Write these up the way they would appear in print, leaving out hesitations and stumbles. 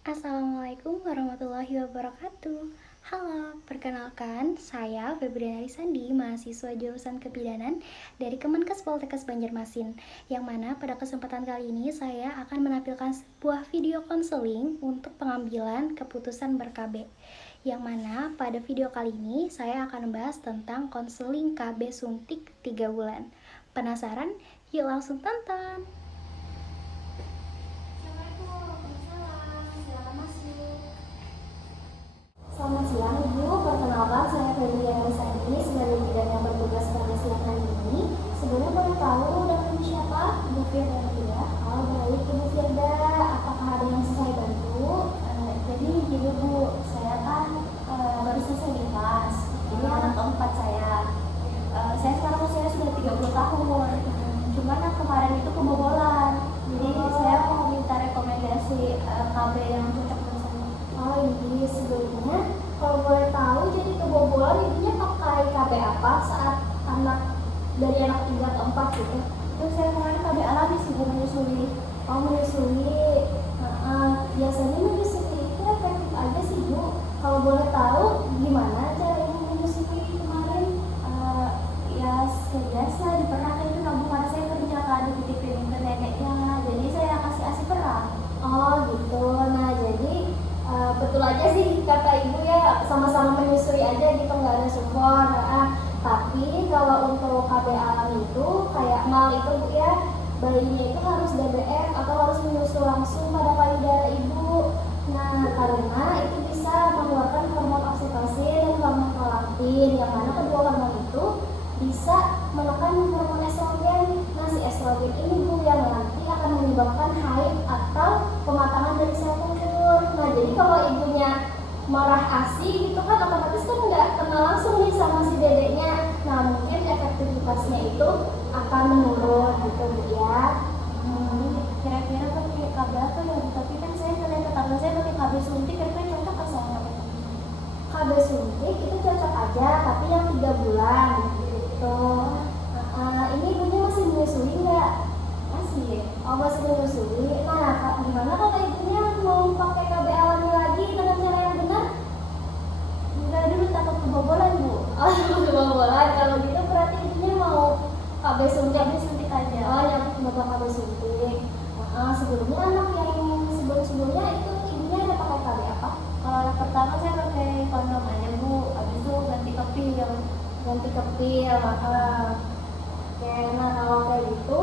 Assalamualaikum warahmatullahi wabarakatuh. Halo, perkenalkan saya Febriana Risandi, mahasiswa jurusan Kebidanan dari Kemenkes Poltekkes Banjarmasin. Yang mana pada kesempatan kali ini saya akan menampilkan sebuah video konseling untuk pengambilan keputusan ber-KB. Yang mana pada video kali ini saya akan membahas tentang konseling KB suntik 3 bulan. Penasaran? Yuk langsung tonton! Selamat siang Ibu, perkenalkan saya Febriana Risandi sebagai bidan yang bertugas pada siang hari ini. Sebelumnya boleh tahu dengan Ibu siapa? Ibu Firda ya? Oh baik Ibu Firda, apakah ada yang bisa saya bantu? Jadi gini Bu, saya kan baru selesai di kelas, ini anak keempat saya. Saya sekarang usia sudah 30 tahun, cuman kemarin itu kebobolan. Jadi saya mau minta rekomendasi KB yang cocok dengan saya. Oh ini sebelumnya kalau boleh tahu jadi kebobolan ibunya pakai KB apa saat dari anak 3 ke 4 gitu? Terus saya kemarin KB alami sih Bu, menyusui. Oh menyusui. Biasanya menyusui itu efektif aja sih Bu. Kalau boleh tahu gimana cara ibu menyusui kemarin? Ya biasa dipernakan itu nabung karena saya kerja kan dititipin ke neneknya. Jadi saya kasih ASI perah. Oh gitu. Nah jadi betul aja sih kata ibu ya, sama-sama menyusui aja gitu, nggak ada support. Tapi kalau untuk KB alam itu kayak mal itu Bu ya, bayinya itu harus DBF atau harus menyusu langsung pada payudara ibu. Nah karena itu bisa mengeluarkan hormon oksitosin dan hormon prolaktin, yang mana kedua hormon itu bisa menekan hormon estrogen. Nah si estrogen ini Bu yang nanti akan menyebabkan haid atau pematangan dari sel telur. Nah jadi kalau ibunya marah ASI gitu kan otomatis kan nggak kena langsung nih sama si dedeknya. Nah mungkin efektivitasnya itu akan menurun gitu Bu ya. Kira-kira pakai KB apa ya? Tapi kan saya ngeliat tetangga saya pakai KB suntik, kira-kira cocok nggak sama KB suntik? Itu cocok aja, tapi yang 3 bulan gitu. Ini ibunya masih menyusui nggak? Masih. Oh masih menyusui. Nah gimana kalau ibunya mau pakai KB alami lagi dengan cara yang benar? Enggak, dulu takut kebobolan Bu. Oh kebobolan, kalau gitu berarti ibunya mau KB suntik aja. Oh yang bapak KB suntik. Sebelumnya anak yang sebelumnya itu ibunya ada pakai KB apa? Kalau anak pertama saya pakai kondom aja Bu, habis itu ganti ke pil. Oke, nah kalau kayak gitu,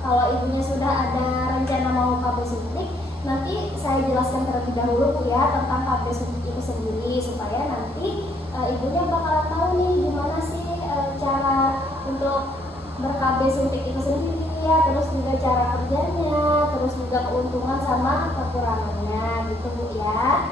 kalau ibunya sudah ada rencana mau KB suntik, nanti saya jelaskan terlebih dahulu Bu ya tentang KB suntik itu sendiri, supaya nanti ibunya bakalan tahu nih gimana sih cara untuk ber-KB suntik itu sendiri ya, terus juga cara kerjanya, terus juga keuntungan sama kekurangannya gitu Bu ya.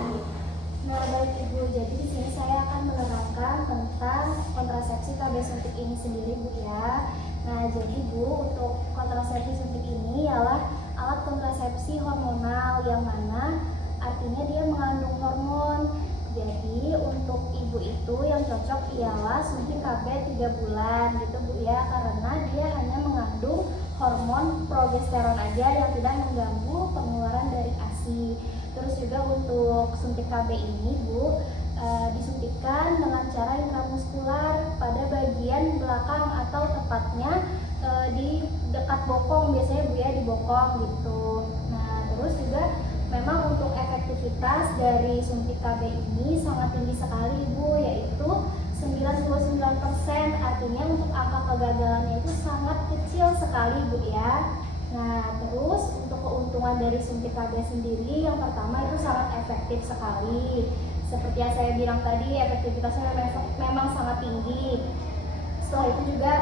Nah baik Ibu, jadi di sini saya akan menerangkan tentang kontrasepsi KB suntik ini sendiri Bu ya. Nah jadi Bu, untuk kontrasepsi suntik ini ialah alat kontrasepsi hormonal yang mana artinya dia mengandung hormon. Jadi untuk ibu itu yang cocok ialah suntik KB 3 bulan gitu Bu ya, karena dia hanya mengandung hormon progesteron aja yang tidak mengganggu pengeluaran dari ASI. Terus juga untuk suntik KB ini Bu, disuntikkan dengan cara intramuskular pada bagian belakang atau tepatnya di dekat bokong biasanya Bu ya, di bokong gitu. Nah terus juga memang untuk efektivitas dari suntik KB ini sangat tinggi sekali Bu, yaitu 99%, artinya untuk angka kegagalannya itu sangat kecil sekali Bu ya. Nah terus untuk keuntungan dari suntik KB sendiri, yang pertama itu sangat efektif sekali. Seperti yang saya bilang tadi, efektivitasnya memang sangat tinggi. Setelah itu juga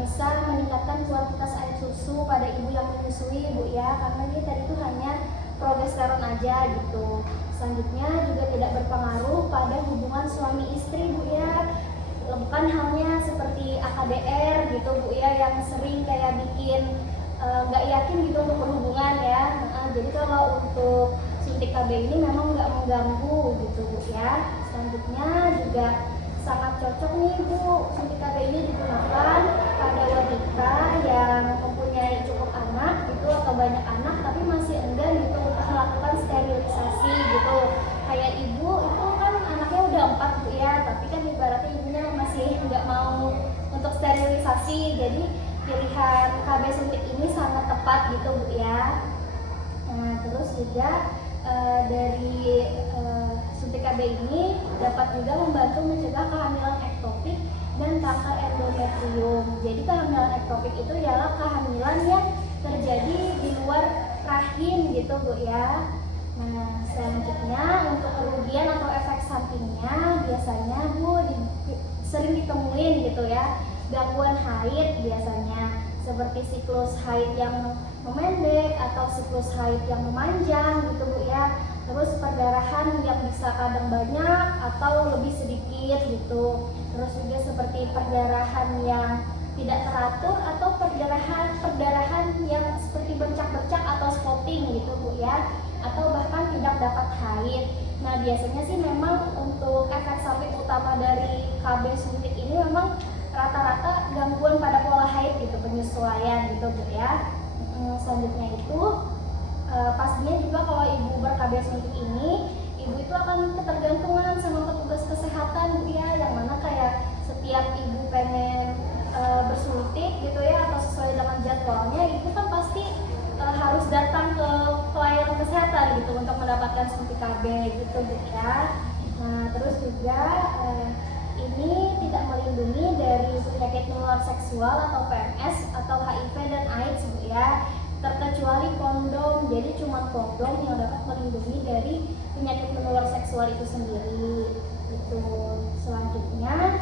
bisa meningkatkan kuantitas air susu pada ibu yang menyusui Bu ya, karena dia tadi itu hanya progesteron aja gitu. Selanjutnya juga tidak berpengaruh pada hubungan suami istri Bu ya. Bukan halnya seperti AKDR gitu Bu ya, yang sering kayak bikin nggak yakin gitu untuk berhubungan ya. Jadi kalau untuk suntik KB ini memang nggak mengganggu gitu Bu ya. Selanjutnya juga sangat cocok nih Bu, suntik KB ini digunakan pada wanita yang mempunyai cukup anak gitu atau banyak anak tapi masih enggan gitu untuk melakukan sterilisasi ovulasi. Jadi pilihan KB suntik ini sangat tepat gitu Bu ya. Nah terus juga dari suntik KB ini dapat juga membantu mencegah kehamilan ektopik dan kanker endometrium. Jadi kehamilan ektopik itu adalah kehamilan yang terjadi di luar rahim gitu Bu ya. Nah selanjutnya untuk kerugian atau efek sampingnya biasanya Bu sering ditemuin gitu ya, gangguan haid biasanya seperti siklus haid yang memendek atau siklus haid yang memanjang gitu Bu ya. Terus perdarahan yang bisa kadang banyak atau lebih sedikit gitu. Terus juga seperti perdarahan yang tidak teratur atau perdarahan yang seperti bercak-bercak atau spotting gitu Bu ya, atau bahkan tidak dapat haid. Nah biasanya sih memang untuk efek samping utama dari KB suntik ini memang rata-rata gangguan pada pola haid gitu, penyesuaian gitu Bu ya. Selanjutnya itu pastinya juga kalau ibu ber-KB suntik ini, ibu itu akan ketergantungan sama petugas kesehatan Bu ya, yang mana kayak setiap ibu pengen bersuntik gitu ya atau sesuai dengan jadwalnya, ibu kan pasti harus datang ke pelayanan kesehatan gitu untuk mendapatkan suntik KB gitu Bu ya. Nah terus juga ini tidak melindungi dari penyakit menular seksual atau PMS atau HIV dan AIDS Bu ya, terkecuali kondom. Jadi cuma kondom yang dapat melindungi dari penyakit menular seksual itu sendiri gitu. Selanjutnya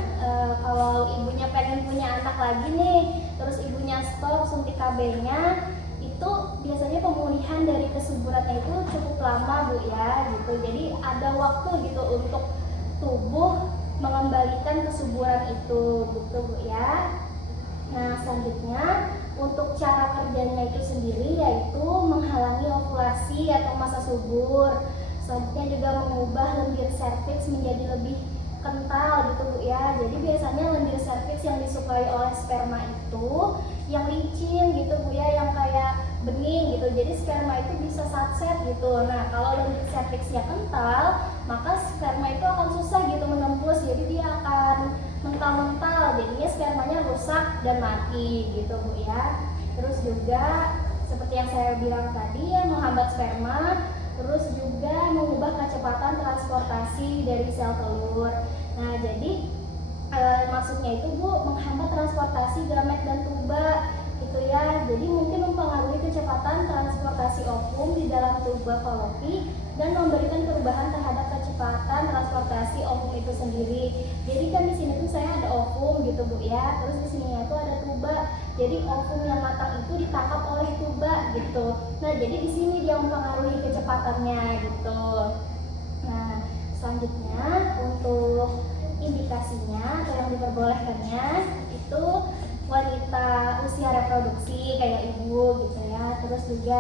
kalau ibunya pengen punya anak lagi nih, terus ibunya stop suntik KB-nya, itu biasanya pemulihan dari kesuburannya itu cukup lama Bu ya gitu. Jadi ada waktu gitu untuk tubuh mengembalikan kesuburan itu gitu Bu ya. Nah selanjutnya untuk cara kerjanya itu sendiri yaitu menghalangi ovulasi atau masa subur. Selanjutnya juga mengubah lendir serviks menjadi lebih kental gitu Bu ya. Jadi biasanya lendir serviks yang disukai oleh sperma itu yang licin gitu Bu ya, yang kayak bening gitu. Jadi sperma itu bisa satset gitu. Nah kalau lendir serviksnya kental, maka sperma itu akan susah gitu menembus. Jadi dia akan mental-mental, jadinya spermanya rusak dan mati gitu Bu ya. Terus juga seperti yang saya bilang tadi ya, menghambat sperma. Terus juga mengubah kecepatan transportasi dari sel telur. Nah jadi maksudnya itu Bu, menghambat transportasi gamet dan tuba gitu ya. Jadi mungkin mempengaruhi kecepatan transportasi ovum di dalam tuba falopi dan memberikan perubahan terhadap kecepatan transportasi ovum itu sendiri. Jadi kan di sini tuh saya ada ovum gitu Bu ya. Terus di sini tuh ada tuba. Jadi ovum yang matang itu ditangkap oleh tuba gitu. Nah, jadi di sini dia mempengaruhi kecepatannya gitu. Nah, selanjutnya untuk indikasinya atau yang diperbolehkannya itu wanita usia reproduksi kayak ibu gitu ya. Terus juga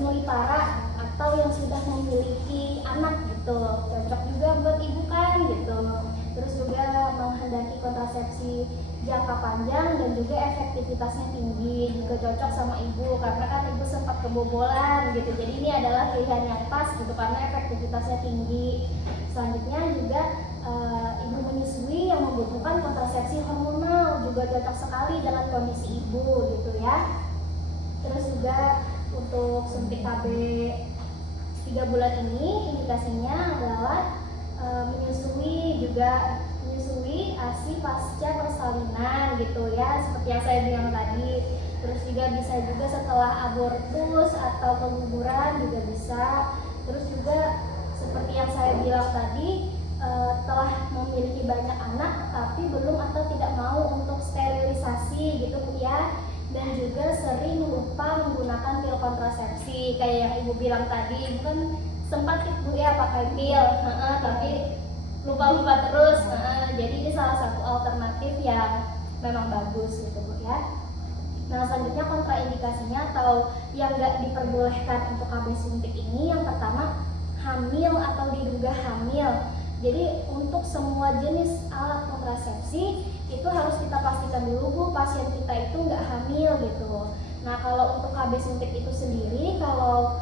nulipara atau yang sudah memiliki anak gitu, cocok juga buat ibu kan gitu. Terus juga menghendaki kontrasepsi jangka panjang dan juga efektivitasnya tinggi, juga cocok sama ibu karena kan ibu sempat kebobolan gitu. Jadi ini adalah pilihan yang pas gitu karena efektivitasnya tinggi. Selanjutnya juga ibu menyusui yang membutuhkan kontrasepsi hormonal juga cocok sekali dengan kondisi ibu gitu ya. Terus juga untuk suntik KB 3 bulan ini indikasinya adalah menyusui ASI pasca persalinan gitu ya, seperti yang saya bilang tadi. Terus juga bisa juga setelah abortus atau keguguran juga bisa. Terus juga seperti yang saya bilang tadi, telah memiliki banyak anak tapi belum atau tidak mau untuk sterilisasi gitu Bu ya. Dan juga sering lupa menggunakan pil kontrasepsi kayak yang ibu bilang tadi. Ibu kan sempat ibu ya pakai pil tapi lupa terus. Jadi ini salah satu alternatif yang memang bagus gitu Bu ya. Nah selanjutnya kontraindikasinya atau yang nggak diperbolehkan untuk KB suntik ini, yang pertama hamil atau diduga hamil. Jadi untuk semua jenis alat kontrasepsi itu harus kita pastikan dulu Bu, pasien kita itu nggak hamil gitu. Nah kalau untuk KB suntik itu sendiri, kalau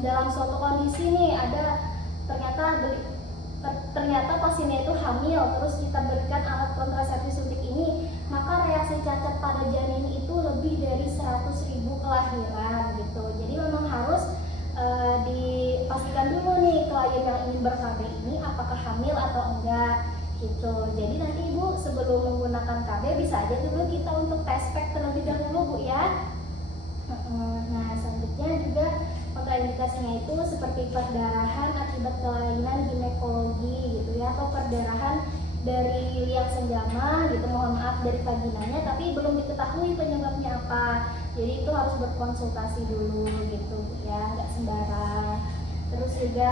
dalam suatu kondisi nih ada ternyata ternyata pasiennya itu hamil, terus kita berikan alat kontrasepsi suntik ini, maka reaksi cacat pada janin itu lebih dari 100.000 kelahiran gitu. Jadi memang harus dipastikan dulu nih klien yang ingin ber-KB ini apakah hamil atau enggak gitu. Jadi nanti ibu sebelum menggunakan KB bisa aja dulu kita untuk tes pack terlebih dahulu bu ya. Nah selanjutnya juga kontraindikasinya itu seperti perdarahan akibat kelainan ginekologi gitu ya, atau perdarahan dari liang senjama gitu, mohon maaf dari vaginanya tapi belum diketahui penyebabnya apa. Jadi itu harus berkonsultasi dulu gitu ya, nggak sembarang. Terus juga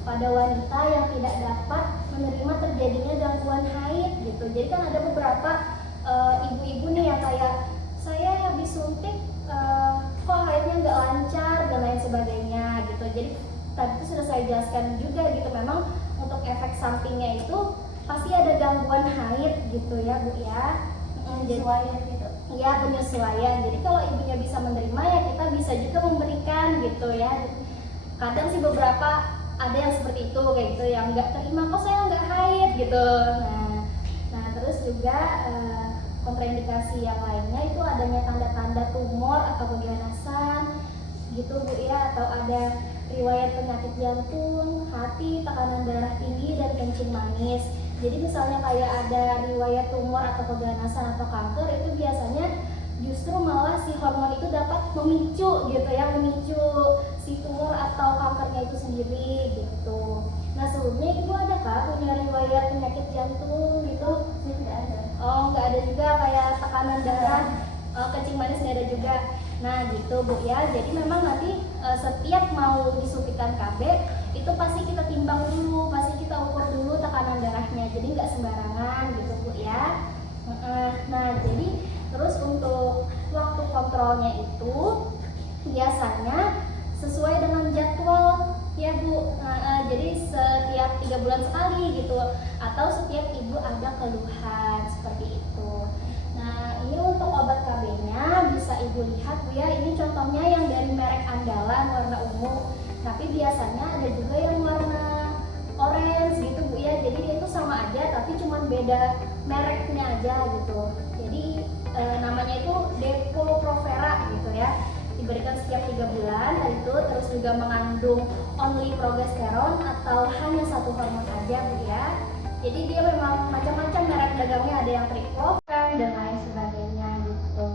pada wanita yang tidak dapat menerima terjadinya gangguan haid gitu. Jadi kan ada beberapa ibu-ibu nih yang kayak saya habis suntik kok haidnya nggak lancar dan lain sebagainya gitu. Jadi tadi itu sudah saya jelaskan juga gitu, memang untuk efek sampingnya itu pasti ada gangguan haid gitu ya bu ya. Penyesuaian gitu. Iya penyesuaian. Jadi kalau ibunya bisa menerima ya kita bisa juga memberikan gitu ya. Kadang sih beberapa ada yang seperti itu kayak gitu, yang nggak terima kok saya nggak haid gitu. Nah terus juga kontraindikasi yang lainnya itu adanya tanda-tanda tumor atau keganasan gitu bu ya, atau ada riwayat penyakit jantung, hati, tekanan darah tinggi, dan kencing manis. Jadi misalnya kayak ada riwayat tumor atau keganasan atau kanker, itu biasanya justru malah si hormon itu dapat memicu gitu ya, memicu si tumor atau kankernya itu sendiri gitu. Nah sebelumnya ibu ada kah punya riwayat penyakit jantung gitu? Tidak ada. Oh nggak ada juga, kayak tekanan darah, kencing manis nggak ada juga. Nah gitu bu ya, jadi memang nanti setiap mau disuntikan KB itu pasti kita timbang dulu, pasti kita ukur dulu tekanan darahnya, jadi nggak sembarangan gitu bu ya. Nah jadi terus untuk waktu kontrolnya itu biasanya sesuai dengan jadwal ya bu. Jadi setiap 3 bulan sekali gitu, atau setiap ibu ada keluhan seperti itu. Nah ini untuk obat KB-nya bisa ibu lihat bu ya, ini contohnya yang dari merek andalan warna ungu, tapi biasanya ada juga yang warna orange gitu bu ya. Jadi dia itu sama aja tapi cuma beda mereknya aja gitu. Jadi namanya itu Depo-Provera gitu ya, diberikan setiap 3 bulan itu, terus juga mengandung only progesteron atau hanya satu hormon aja bu ya. Jadi dia memang macam-macam merek dagangnya, ada yang triplopan dan lain sebagainya gitu.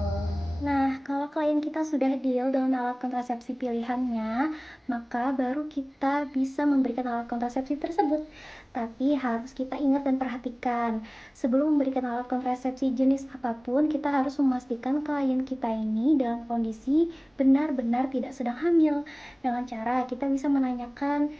Nah, kalau klien kita sudah deal dengan alat kontrasepsi pilihannya, maka baru kita bisa memberikan alat kontrasepsi tersebut. Tapi harus kita ingat dan perhatikan, sebelum memberikan alat kontrasepsi jenis apapun, kita harus memastikan klien kita ini dalam kondisi benar-benar tidak sedang hamil. Dengan cara kita bisa menanyakan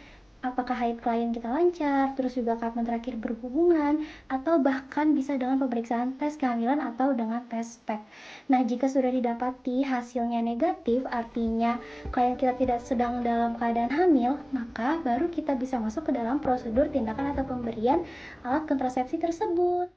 apakah haid klien kita lancar, terus juga kapan terakhir berhubungan, atau bahkan bisa dengan pemeriksaan tes kehamilan atau dengan tes pack. Nah, jika sudah didapati hasilnya negatif, artinya klien kita tidak sedang dalam keadaan hamil, maka baru kita bisa masuk ke dalam prosedur tindakan atau pemberian alat kontrasepsi tersebut.